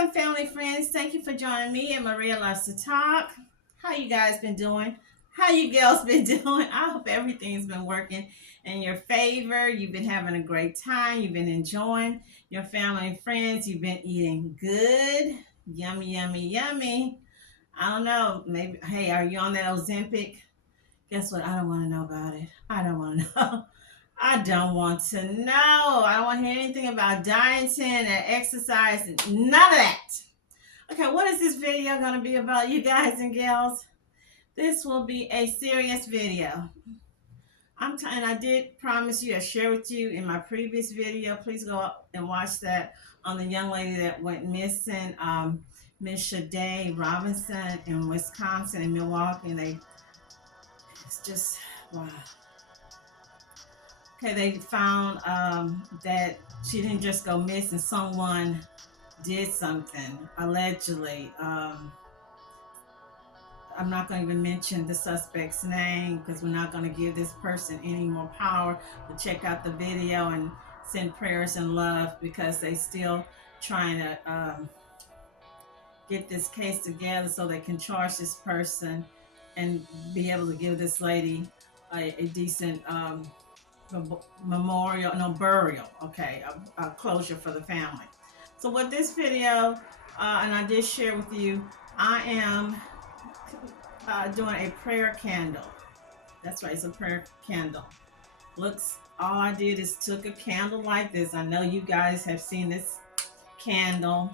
Welcome, family friends. Thank you for joining me and Maria Loves to Talk. How you guys been doing? How you girls been doing? I hope everything's been working in your favor. You've been having a great time. You've been enjoying your family and friends. You've been eating good. Yummy, yummy, yummy. I don't know. Maybe, hey, are you on that Ozempic? Guess what? I don't want to know about it. I don't want to know. I don't want to know. I don't want to hear anything about dieting or exercise. None of that. Okay, what is this video going to be about, you guys and gals? This will be a serious video. And I did promise you, I shared with you in my previous video. Please go up and watch that on the young lady that went missing, Miss Shade Robinson in Wisconsin and Milwaukee. And it's just, wow. Okay, they found that she didn't just go missing. Someone did something, allegedly. I'm not going to even mention the suspect's name because we're not going to give this person any more power. To check out the video and send prayers and love because they still trying to get this case together so they can charge this person and be able to give this lady a decent memorial, no, burial, okay, a closure for the family. So with this video, and I did share with you, I am doing a prayer candle. That's right, it's a prayer candle. All I did is took a candle like this. I know you guys have seen this candle,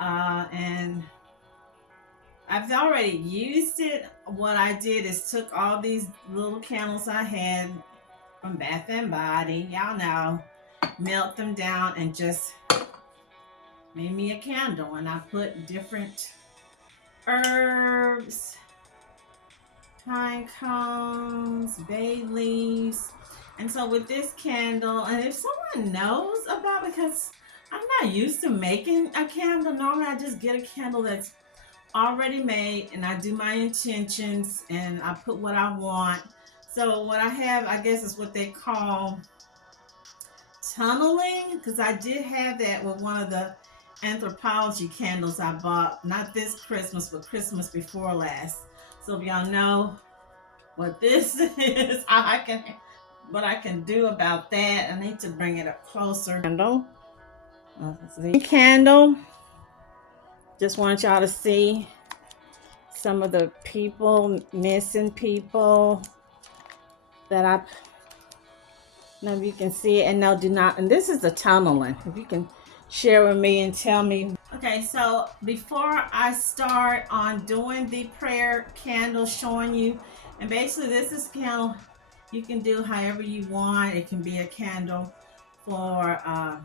and I've already used it. What I did is took all these little candles I had from Bath and Body, y'all know, melt them down and just made me a candle. And I put different herbs, pine cones, bay leaves. And so with this candle, and if someone knows about, because I'm not used to making a candle, normally I just get a candle that's already made and I do my intentions and I put what I want. So what I have, I guess, is what they call tunneling, because I did have that with one of the anthropology candles I bought, not this Christmas, but Christmas before last. So if y'all know what this is, what I can do about that. I need to bring it up closer. Candle. Just want y'all to see some of the people, missing people that I know if you can see it. And no, do not. And this is the tunneling. If you can share with me and tell me. Okay, so before I start on doing the prayer candle, showing you, and basically this is candle you can do however you want. It can be a candle for I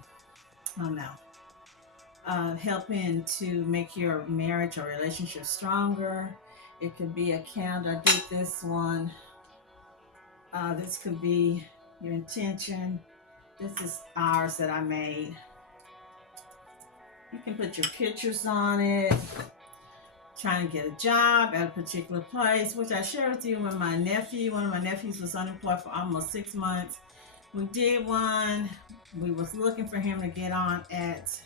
don't know, helping to make your marriage or relationship stronger. It could be a candle. I did this one. This could be your intention. This is ours that I made. You can put your pictures on it. Trying to get a job at a particular place, which I shared with you with my nephew. One of my nephews was unemployed for almost 6 months. We did one. We was looking for him to get on at,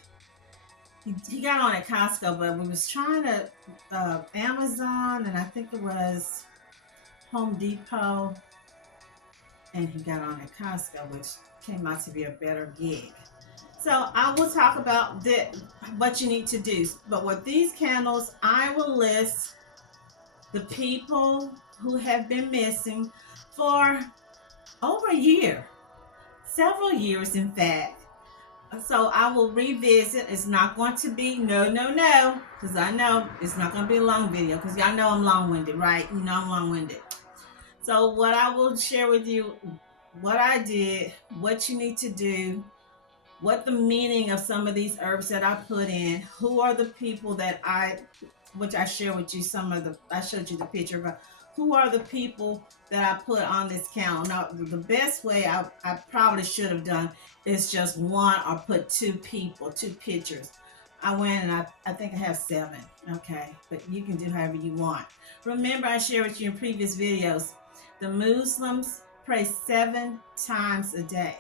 he got on at Costco, but we was trying to Amazon, and I think it was Home Depot, and he got on at Costco, which came out to be a better gig. So I will talk about what you need to do. But with these candles, I will list the people who have been missing for over a year, several years in fact. So I will revisit. It's not going to be no, because I know it's not going to be a long video, because y'all know I'm long-winded, right? You know I'm long-winded. So what I will share with you, what I did, what you need to do, what the meaning of some of these herbs that I put in, who are the people that which I share with you I showed you the picture, but who are the people that I put on this candle. Now, the best way I probably should have done is just one or put two pictures. I went and I think I have 7, okay, but you can do however you want. Remember, I shared with you in previous videos, the Muslims pray 7 times a day.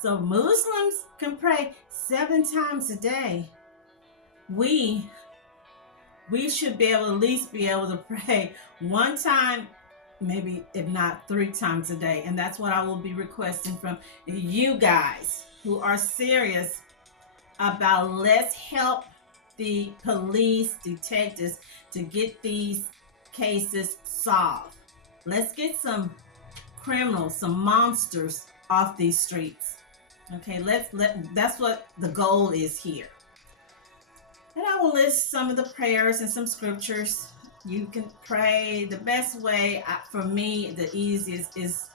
So Muslims can pray 7 times a day. we should be able to at least be able to pray one time, maybe if not 3 times a day. And that's what I will be requesting from you guys who are serious about let's help the police detectives to get these cases solved. Let's get some criminals, some monsters off these streets. Okay, that's what the goal is here. And I will list some of the prayers and some scriptures. You can pray the best way. For me, the easiest is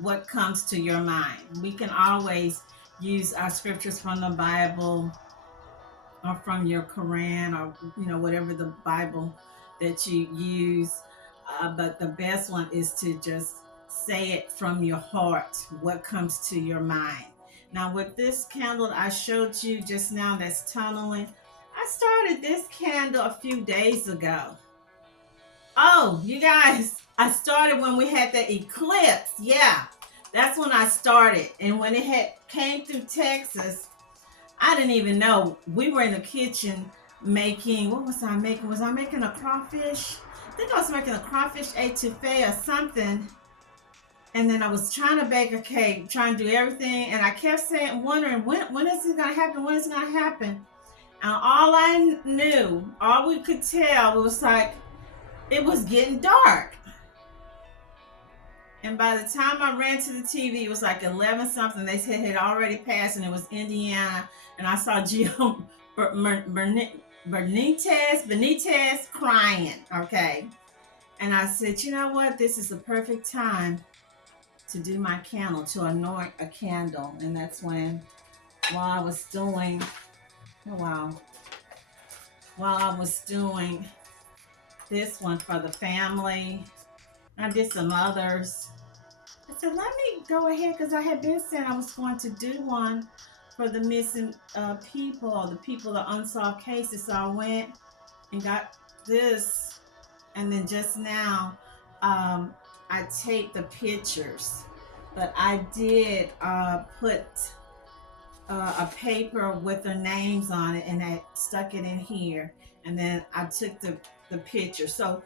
what comes to your mind. We can always use our scriptures from the Bible or from your Quran, or whatever the Bible that you use. But the best one is to just say it from your heart, what comes to your mind. Now with this candle I showed you just now that's tunneling, I started this candle a few days ago. Oh, you guys, I started when we had the eclipse. Yeah, that's when I started. And when it came through Texas, I didn't even know. We were in the kitchen making, what was I making? Was I making a crawfish? I think I was making a crawfish etouffee or something. And then I was trying to bake a cake, trying to do everything. And I kept saying, wondering, when is it going to happen? When is it going to happen? And all I knew, all we could tell was like, it was getting dark. And by the time I ran to the TV, it was like 11 something. They said it had already passed, and it was Indiana. And I saw Gio Benitez crying, okay? And I said, you know what? This is the perfect time to do my candle, to anoint a candle. And that's when, while I was doing this one for the family, I did some others. I said, let me go ahead, because I had been saying I was going to do one for the missing people, or the people, the unsolved cases. So I went and got this, and then just now I take the pictures, but I did put a paper with their names on it, and I stuck it in here, and then I took the picture. So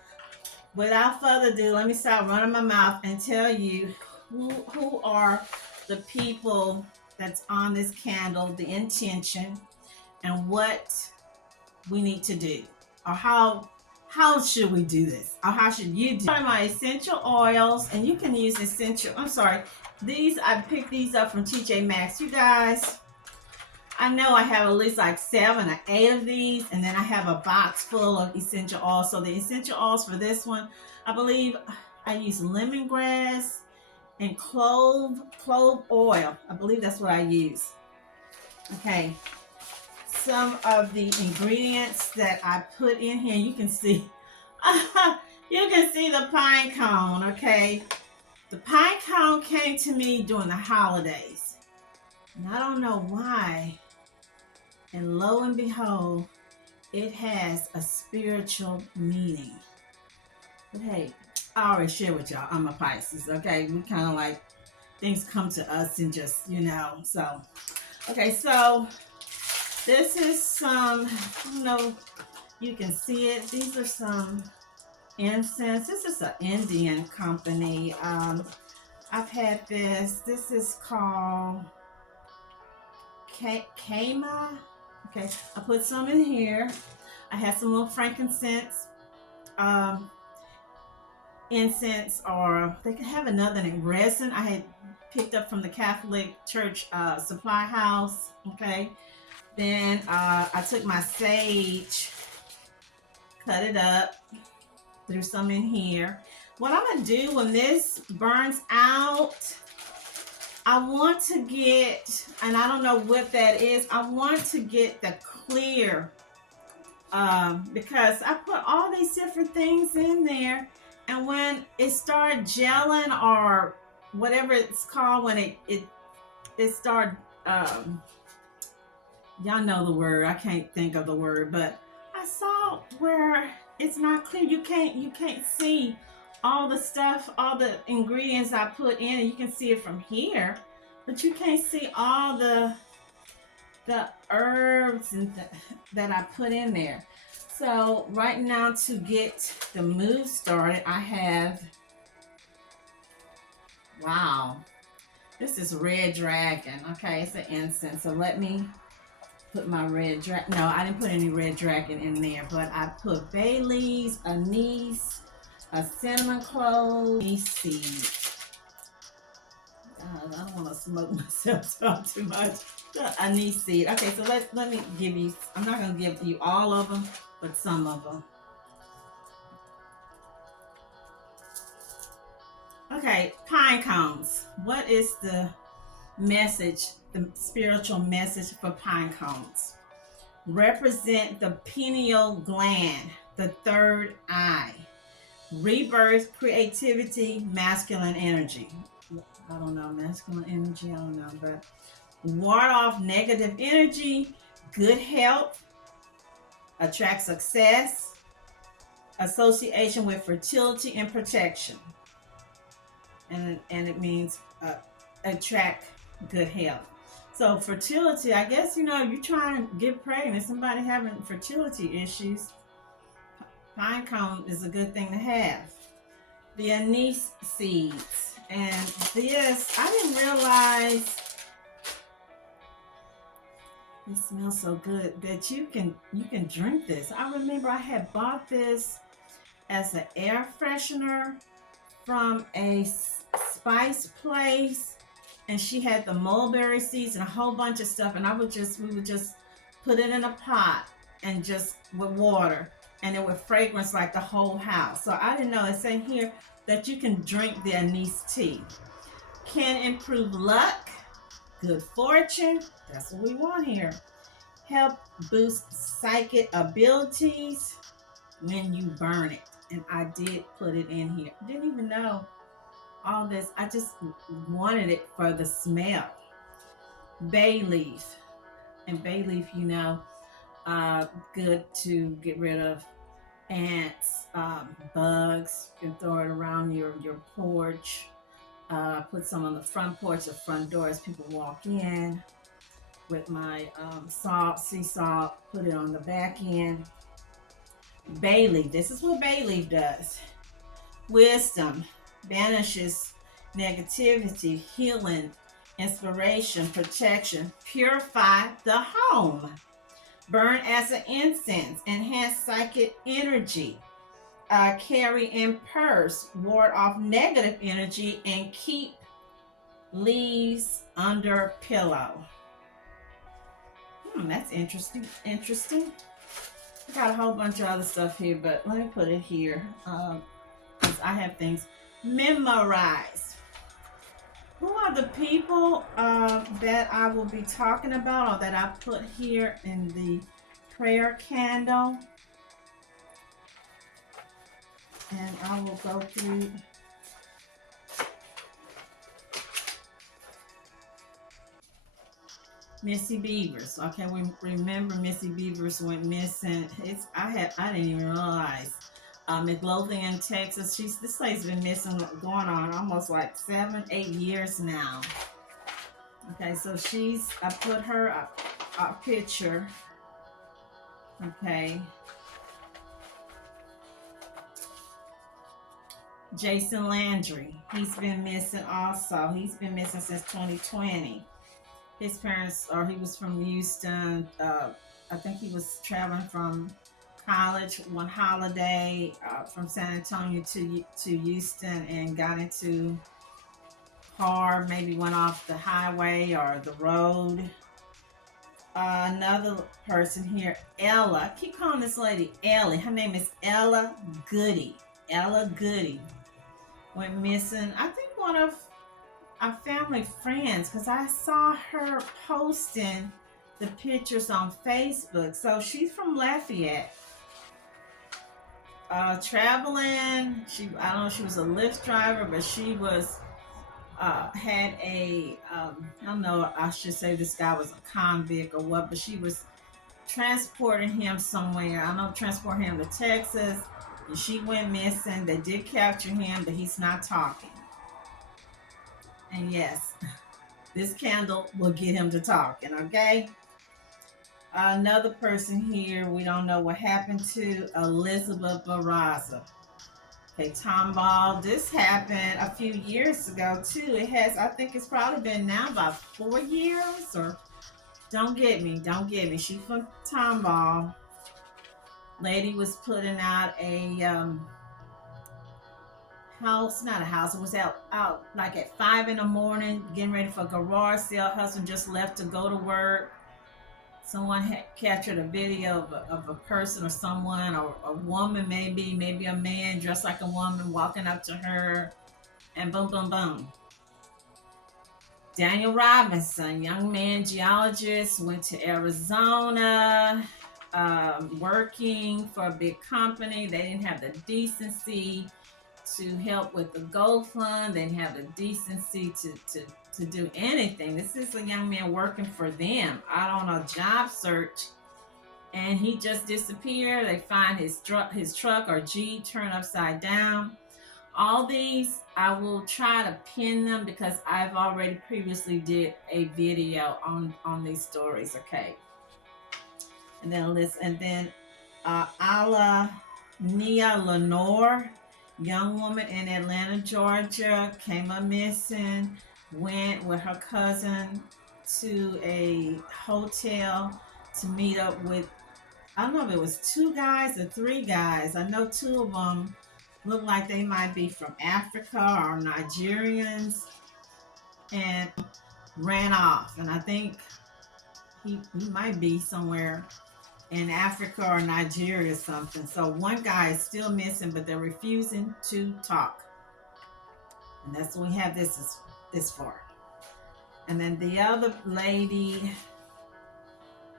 without further ado, let me start running my mouth and tell you who are the people that's on this candle, the intention, and what we need to do, or how should we do this, or how should you do my essential oils. And you can use these, I picked these up from TJ Maxx. You guys, I know I have at least like 7 or 8 of these, and then I have a box full of essential oils. So the essential oils for this one, I believe I use lemongrass and clove oil. I believe that's what I use. Okay, some of the ingredients that I put in here, you can see you can see the pine cone. Okay, the pine cone came to me during the holidays, and I don't know why, and lo and behold, it has a spiritual meaning. But hey, I already shared with y'all, I'm a Pisces. Okay, we kind of like, things come to us and just, so okay. So this is some, you can see it, these are some incense. This is an Indian company. I've had this is called Kama. Okay, I put some in here. I had some little frankincense incense, or they could have another name, resin. I had picked up from the Catholic Church supply house. Okay, then I took my sage, cut it up, threw some in here. What I'm gonna do when this burns out, I want to get, and I don't know what that is, I want to get the clear, because I put all these different things in there, and when it started gelling, or whatever it's called, when it started, y'all know the word, I can't think of the word, but I saw where it's not clear. You can't see all the stuff, all the ingredients I put in, and you can see it from here, but you can't see all the the herbs and that I put in there. So right now, to get the move started, I have, wow, this is red dragon. Okay, it's an incense. So let me put my red dragon. No, I didn't put any red dragon in there, but I put bay leaves, anise, a cinnamon clove, seed. I don't want to smoke myself up too much. Anise seed. Okay, so let me give you. I'm not gonna give you all of them, but some of them. Okay, pine cones. What is the message? The spiritual message for pine cones represent the pineal gland, the third eye, rebirth, creativity, masculine energy. I don't know, masculine energy, I don't know, but ward off negative energy, good health, attract success, association with fertility and protection. And it means attract good health. So fertility, I guess, you're trying to get pregnant, somebody having fertility issues, pine cone is a good thing to have. The anise seeds. And this, I didn't realize, it smells so good, that you can drink this. I remember I had bought this as an air freshener from a spice place, and she had the mulberry seeds and a whole bunch of stuff, and we would just put it in a pot and just with water, and it would fragrance like the whole house. So I didn't know, it said here that you can drink the anise tea. Can improve luck, good fortune, that's what we want here. Help boost psychic abilities when you burn it. And I did put it in here. Didn't even know all this. I just wanted it for the smell. Bay leaf. And bay leaf, good to get rid of ants, bugs. You can throw it around your porch. Put some on the front porch or front door as people walk in. With my sea salt, put it on the back end. Bay leaf. This is what bay leaf does. Wisdom banishes negativity, healing, inspiration, protection, purify the home. Burn as an incense, enhance psychic energy, carry in purse, ward off negative energy, and keep leaves under pillow. That's interesting. I got a whole bunch of other stuff here, but let me put it here, because I have things memorized. Who are the people that I will be talking about, or that I put here in the prayer candle? And I will go through. Missy Bevers. Okay, we remember Missy Bevers went missing. I didn't even realize. Midlothian, Texas. This lady's been missing, going on almost like 7-8 years now. Okay, so I put her a picture. Okay. Jason Landry. He's been missing also. He's been missing since 2020. His parents, he was from Houston. I think he was traveling from college one holiday from San Antonio to Houston, and got into car, maybe went off the highway or the road. Another person here, Ella. I keep calling this lady Ellie. Her name is Ella Goodie. Ella Goodie went missing. I think one of our family friends, because I saw her posting the pictures on Facebook. So she's from Lafayette. Traveling. I don't know if she was a Lyft driver, but she was had a I don't know, I should say this guy was a convict or what, but she was transporting him somewhere. I know, transporting him to Texas, and she went missing. They did capture him, but he's not talking. And yes, this candle will get him to talking, okay? Another person here we don't know what happened to, Elizabeth Barraza. Okay, Tomball. This happened a few years ago too. It has, I think it's probably been now about 4 years or don't get me. She from Tomball. Lady was putting out a house, not a house. It was out like at 5 in the morning, getting ready for a garage sale. Husband just left to go to work. Someone had captured a video of a person or someone or a woman, maybe a man dressed like a woman walking up to her, and boom, boom, boom. Daniel Robinson, young man geologist, went to Arizona, working for a big company. They didn't have the decency to help with the gold fund. They didn't have the decency to do anything. This is a young man working for them out on a job search, and he just disappeared. They find his truck or Jeep turned upside down. All these, I will try to pin them because I've already previously did a video on these stories. Okay, and then Allahnia Lenoir, young woman in Atlanta, Georgia, came up missing. Went with her cousin to a hotel to meet up with, I don't know if it was 2 guys or 3 guys. I know 2 of them look like they might be from Africa or Nigerians, and ran off. And I think he might be somewhere in Africa or Nigeria or something. So one guy is still missing, but they're refusing to talk. And that's what we have this for. And then the other lady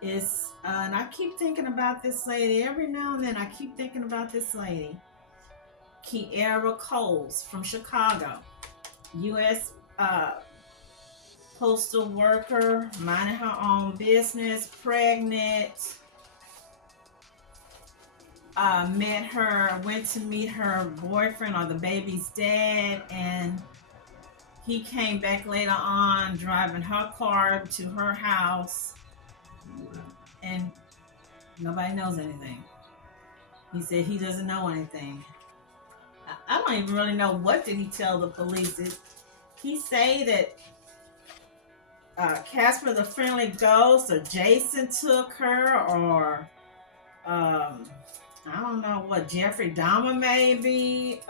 is, and I keep thinking about this lady every now and then. I keep thinking about this lady, Kierra from Chicago, U.S. Postal worker, minding her own business, pregnant. Went to meet her boyfriend or the baby's dad, and he came back later on driving her car to her house, and nobody knows anything. He said he doesn't know anything. I don't even really know what did he tell the police. He say that Casper the Friendly Ghost or Jason took her, or I don't know what, Jeffrey Dahmer maybe.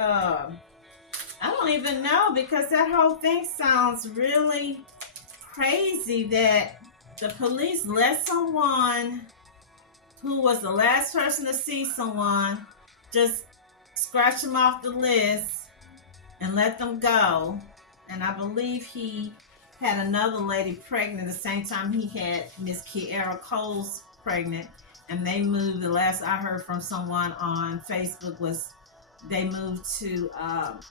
I don't even know, because that whole thing sounds really crazy that the police let someone who was the last person to see someone just scratch them off the list and let them go. And I believe he had another lady pregnant the same time he had Miss Kierra Coles pregnant. And they moved, the last I heard from someone on Facebook was they moved to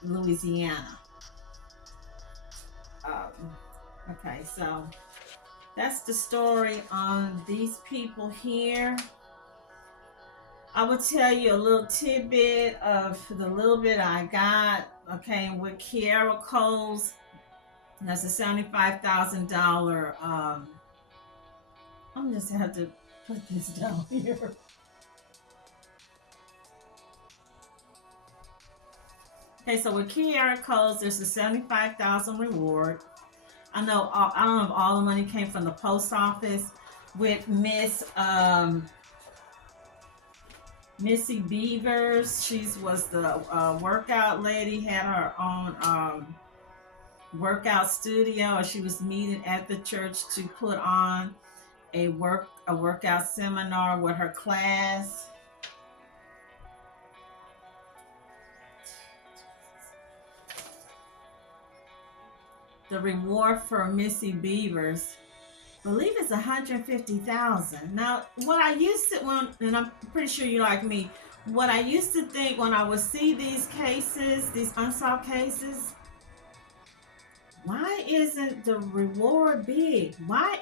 Louisiana. Okay, so that's the story on these people here. I will tell you a little tidbit of the little bit I got. Okay, with Kierra Coles, that's a $75,000. I'm just have to put this down here. Okay, so with Kierra Coles, there's a $75,000 reward. I don't know if all the money came from the post office. With Missy Bevers, she was the workout lady, had her own workout studio, or she was meeting at the church to put on a workout seminar with her class. The reward for Missy Bevers, I believe it's $150,000. Now, what I used to, and I'm pretty sure you're like me, what I used to think when I would see these cases, these unsolved cases, why isn't the reward big? Why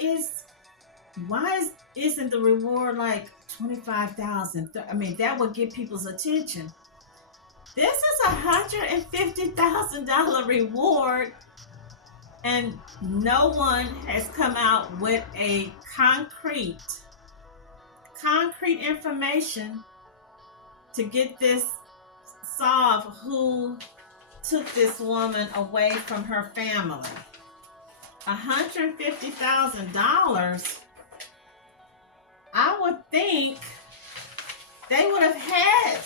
isn't the reward like $25,000? I mean, that would get people's attention. This is a $150,000 reward, and no one has come out with a concrete concrete information to get this solved, who took this woman away from her family. $150,000. I would think they would have had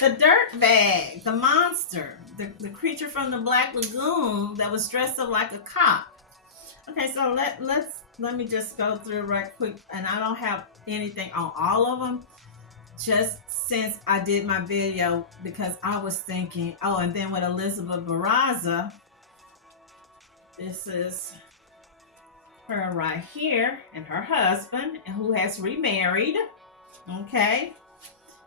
the dirt bag, the monster, the creature from the Black Lagoon that was dressed up like a cop. Okay, so let me just go through right quick, and I don't have anything on all of them, just since I did my video, because I was thinking, oh, and then with Elizabeth Barraza, this is her right here, and her husband, and who has remarried. Okay,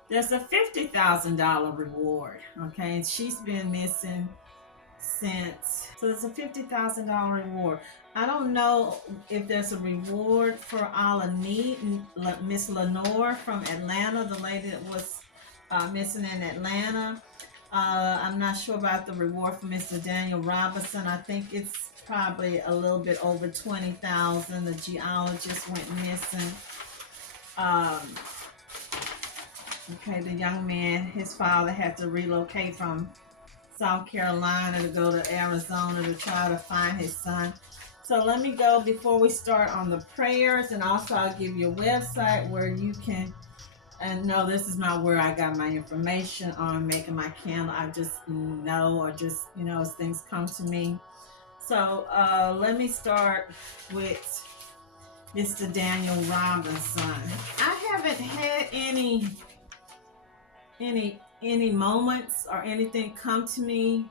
there's a $50,000 reward. Okay, and she's been missing since, so it's a $50,000 reward. I don't know if there's a reward for Allahnia, Miss Lenoir from Atlanta, the lady that was missing in Atlanta. I'm not sure about the reward for Mr. Daniel Robinson. I think it's probably a little bit over $20,000. The geologist went missing. Okay, the young man, his father had to relocate from South Carolina to go to Arizona to try to find his son. So let me go before we start on the prayers, and also I'll give you a website where you can, and no, this is not where I got my information on making my candle. I just know, or just, you know, as things come to me. So let me start with Mr. Daniel Robinson. I haven't had any moments or anything come to me,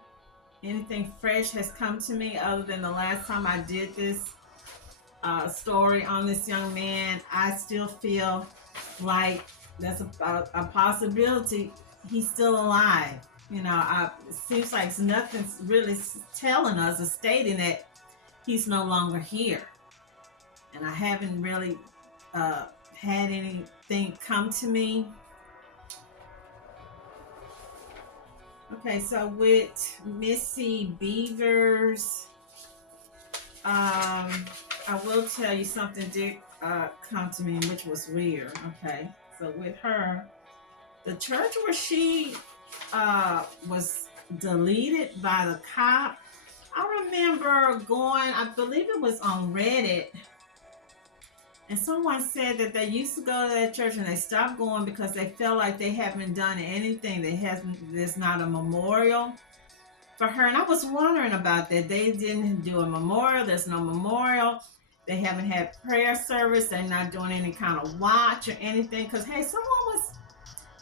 anything fresh has come to me other than the last time I did this story on this young man. I still feel like there's a possibility he's still alive. You know, it seems like nothing's really telling us or stating that he's no longer here. And I haven't really had anything come to me. Okay, so with Missy Bevers, I will tell you something did come to me, which was weird. Okay, so with her, the church where she was deleted by the cop, I remember going, I believe it was on Reddit, and someone said that they used to go to that church and they stopped going because they felt like they haven't done anything. There's not a memorial for her. And I was wondering about that. They didn't do a memorial. There's no memorial. They haven't had prayer service. They're not doing any kind of watch or anything. Because, hey, someone was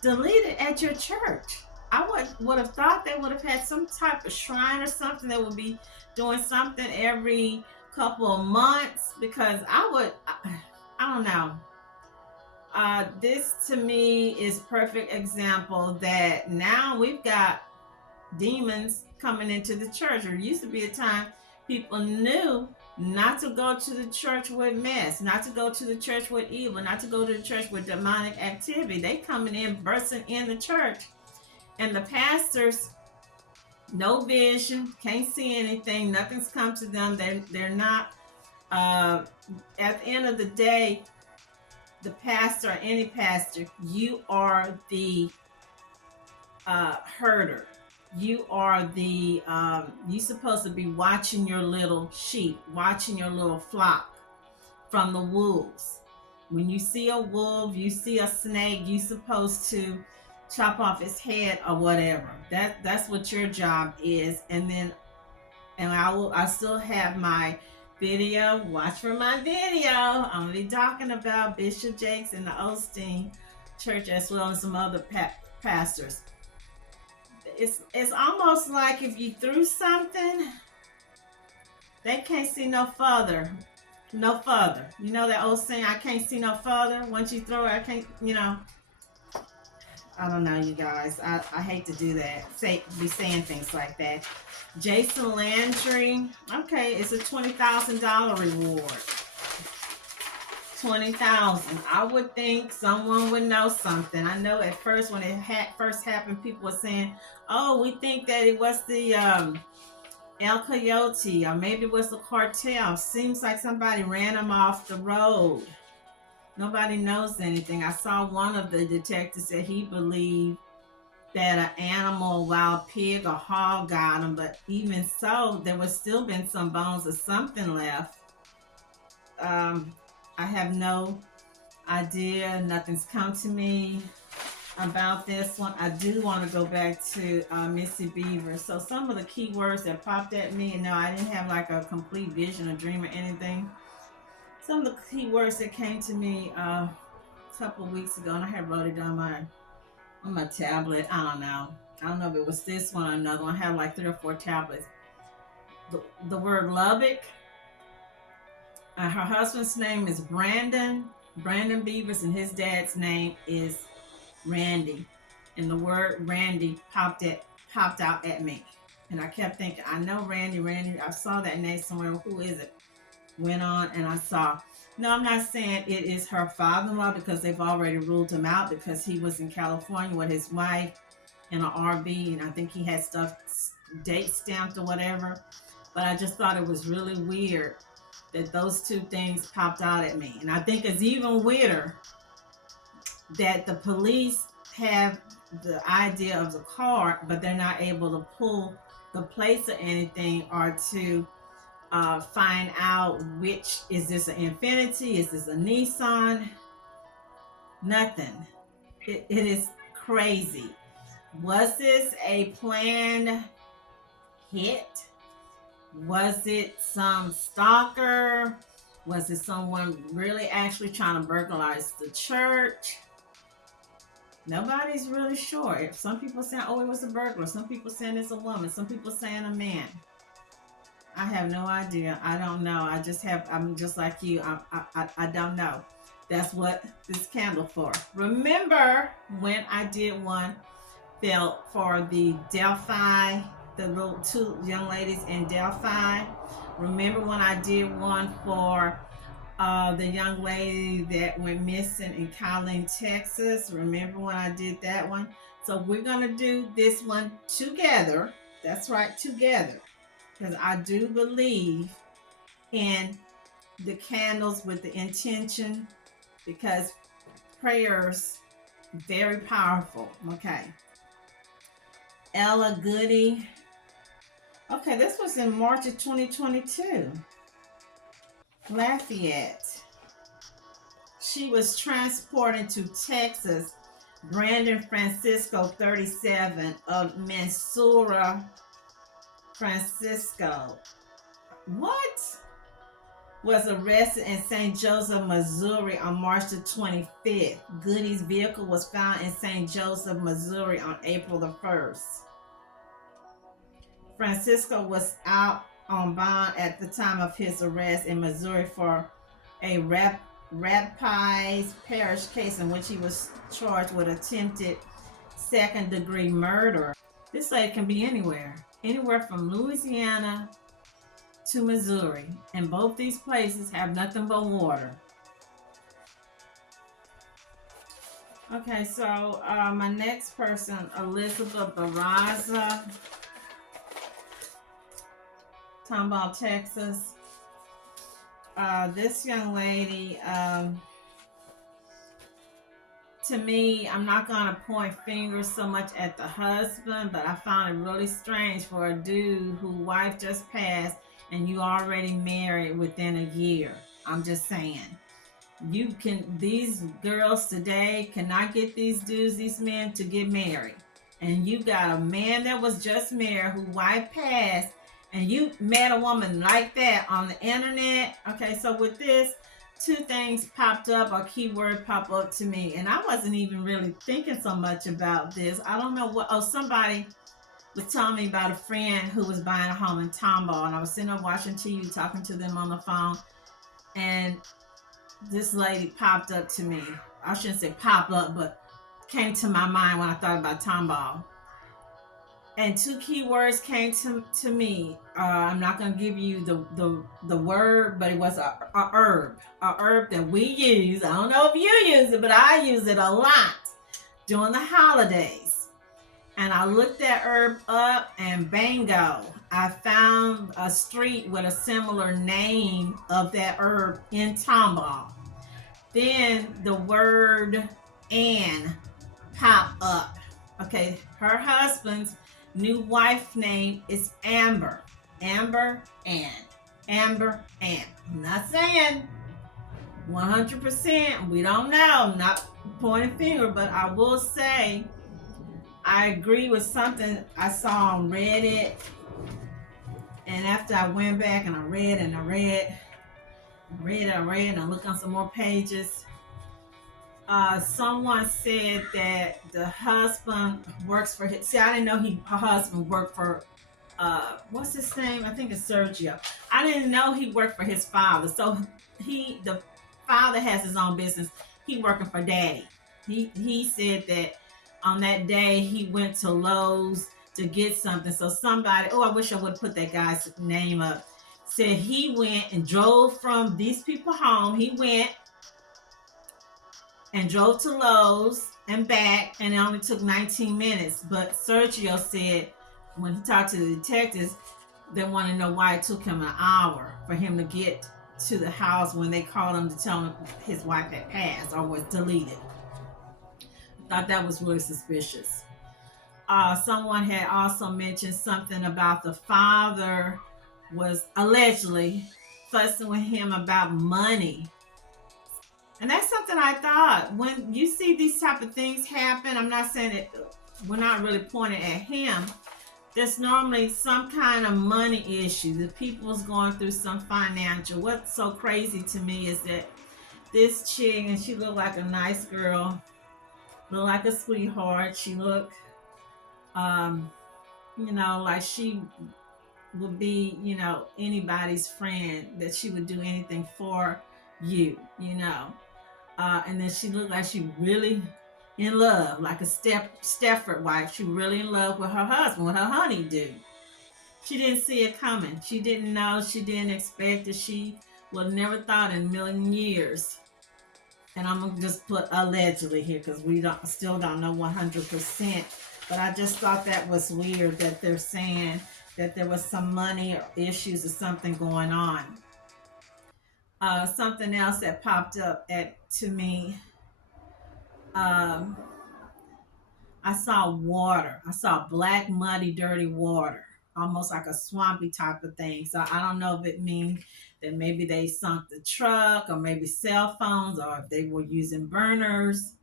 deleted at your church. I would have thought they would have had some type of shrine or something that would be doing something every couple of months, because I don't know. This to me is perfect example that now we've got demons coming into the church. There used to be a time people knew not to go to the church with mess, not to go to the church with evil, not to go to the church with demonic activity. They coming in, bursting in the church. And the pastors, no vision, can't see anything, nothing's come to them. They're not, at the end of the day, the pastor or any pastor, you are the herder. You are the, you're supposed to be watching your little sheep, watching your little flock from the wolves. When you see a wolf, you see a snake, you're supposed to chop off its head or whatever. That's what your job is. And I still have my video. Watch for my video. I'm gonna be talking about Bishop Jakes and the Osteen Church, as well as some other pastors. It's almost like if you threw something, they can't see no further. No further. You know that old saying, I can't see no further. Once you throw it, I can't, you know. I don't know, you guys. I hate to do that. Be saying things like that. Jason Landry. Okay, it's a $20,000 reward. $20,000. I would think someone would know something. I know at first when it first happened, people were saying, "Oh, we think that it was the El Coyote, or maybe it was the cartel." Seems like somebody ran them off the road. Nobody knows anything. I saw one of the detectives said he believed that an animal, a wild pig or hog got him, but even so, there was still been some bones or something left. Um, I have no idea. Nothing's come to me about this one. I do want to go back to Missy Bevers. So some of the keywords that popped at me, and no, I didn't have like a complete vision or dream or anything. Some of the keywords that came to me a couple of weeks ago, and I had wrote it down on my tablet. I don't know. I don't know if it was this one or another one. I had like 3 or 4 tablets. The word Lubbock. Her husband's name is Brandon Bevers, and his dad's name is Randy. And the word Randy popped out at me. And I kept thinking, I know Randy. I saw that name somewhere. Who is it? Went on and I saw. No, I'm not saying it is her father-in-law because they've already ruled him out because he was in California with his wife in an RV, and I think he had stuff date stamped or whatever. But I just thought it was really weird that those two things popped out at me. And I think it's even weirder that the police have the idea of the car, but they're not able to pull the plates or anything, or to find out which, is this an Infiniti, is this a Nissan? Nothing. It is crazy. Was this a planned hit? Was it some stalker? Was it someone really actually trying to burglarize the church? Nobody's really sure. Some people saying, oh, it was a burglar. Some people saying it's a woman. Some people saying a man. I have no idea. I don't know. I'm just like you. I don't know. That's what this candle for. Remember when I did one for the Delphi, the little 2 young ladies in Delphi? Remember when I did one for the young lady that went missing in Colleen, Texas? Remember when I did that one? So we're going to do this one together. That's right, together. Because I do believe in the candles with the intention, because prayers very powerful. Okay. Ella Goodie. Okay, this was in March of 2022. Lafayette. She was transported to Texas. Brandon Francisco, 37, of Mensura, Francisco. What? Was arrested in St. Joseph, Missouri on March the 25th. Goodie's vehicle was found in St. Joseph, Missouri on April the 1st. Francisco was out on bond at the time of his arrest in Missouri for a Rapides Parish case in which he was charged with attempted second-degree murder. This lady can be anywhere from Louisiana to Missouri, and both these places have nothing but water. Okay, so my next person, Elizabeth Barraza, Tomball, Texas. This young lady, to me, I'm not going to point fingers so much at the husband, but I found it really strange for a dude whose wife just passed and you already married within a year. I'm just saying. These girls today cannot get these dudes, these men, to get married. And you got a man that was just married whose wife passed, and you met a woman like that on the internet. Okay, so with this, 2 things popped up, or keyword pop up to me, and I wasn't even really thinking so much about this. I don't know what. Oh, somebody was telling me about a friend who was buying a home in Tomball, and I was sitting up watching TV, talking to them on the phone, and this lady popped up to me. I shouldn't say pop up, but came to my mind when I thought about Tomball. And 2 keywords came to me. I'm not going to give you the word, but it was a herb that we use. I don't know if you use it, but I use it a lot during the holidays. And I looked that herb up, and bingo, I found a street with a similar name of that herb in Tomball. Then the word "and" pop up. Okay, her husband's new wife name is Amber. Amber and Amber and. I'm not saying 100%. We don't know. I'm not pointing finger, but I will say I agree with something I saw on Reddit. And after I went back and I read and and I looked on some more pages. Someone said that the husband works for his. See, I didn't know her husband worked for. What's his name? I think it's Sergio. I didn't know he worked for his father. So the father has his own business. He working for daddy. He said that on that day he went to Lowe's to get something. So somebody, oh, I wish I would have put that guy's name up. Said he went and drove from these people home. He went and drove to Lowe's and back, and it only took 19 minutes. But Sergio said when he talked to the detectives, they want to know why it took him an hour for him to get to the house when they called him to tell him his wife had passed or was deleted. I thought that was really suspicious. Someone had also mentioned something about the father was allegedly fussing with him about money. And that's something I thought when you see these type of things happen. I'm not saying that we're not really pointing at him. There's normally some kind of money issue. The people's going through some financial. What's so crazy to me is that this chick, and she looked like a nice girl, looked like a sweetheart. She looked, like she would be, anybody's friend, that she would do anything for you, and then she looked like she really in love, like a Stepford wife. She really in love with her husband, with her honeydew. She didn't see it coming. She didn't know. She didn't expect it. She would never thought in a million years. And I'm gonna just put allegedly here because we still don't know 100%. But I just thought that was weird that they're saying that there was some money or issues or something going on. Something else that popped up to me. I saw water. I saw black, muddy, dirty water, almost like a swampy type of thing. So I don't know if it means that maybe they sunk the truck, or maybe cell phones, or if they were using burners.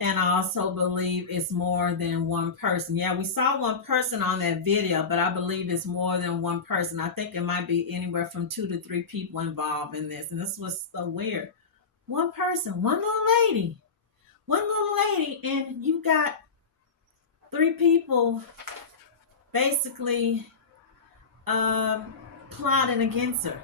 And I also believe it's more than one person. Yeah, we saw one person on that video, but I believe it's more than one person. I think it might be anywhere from 2 to 3 people involved in this. And this was so weird. One person, one little lady, and you got 3 people basically plotting against her.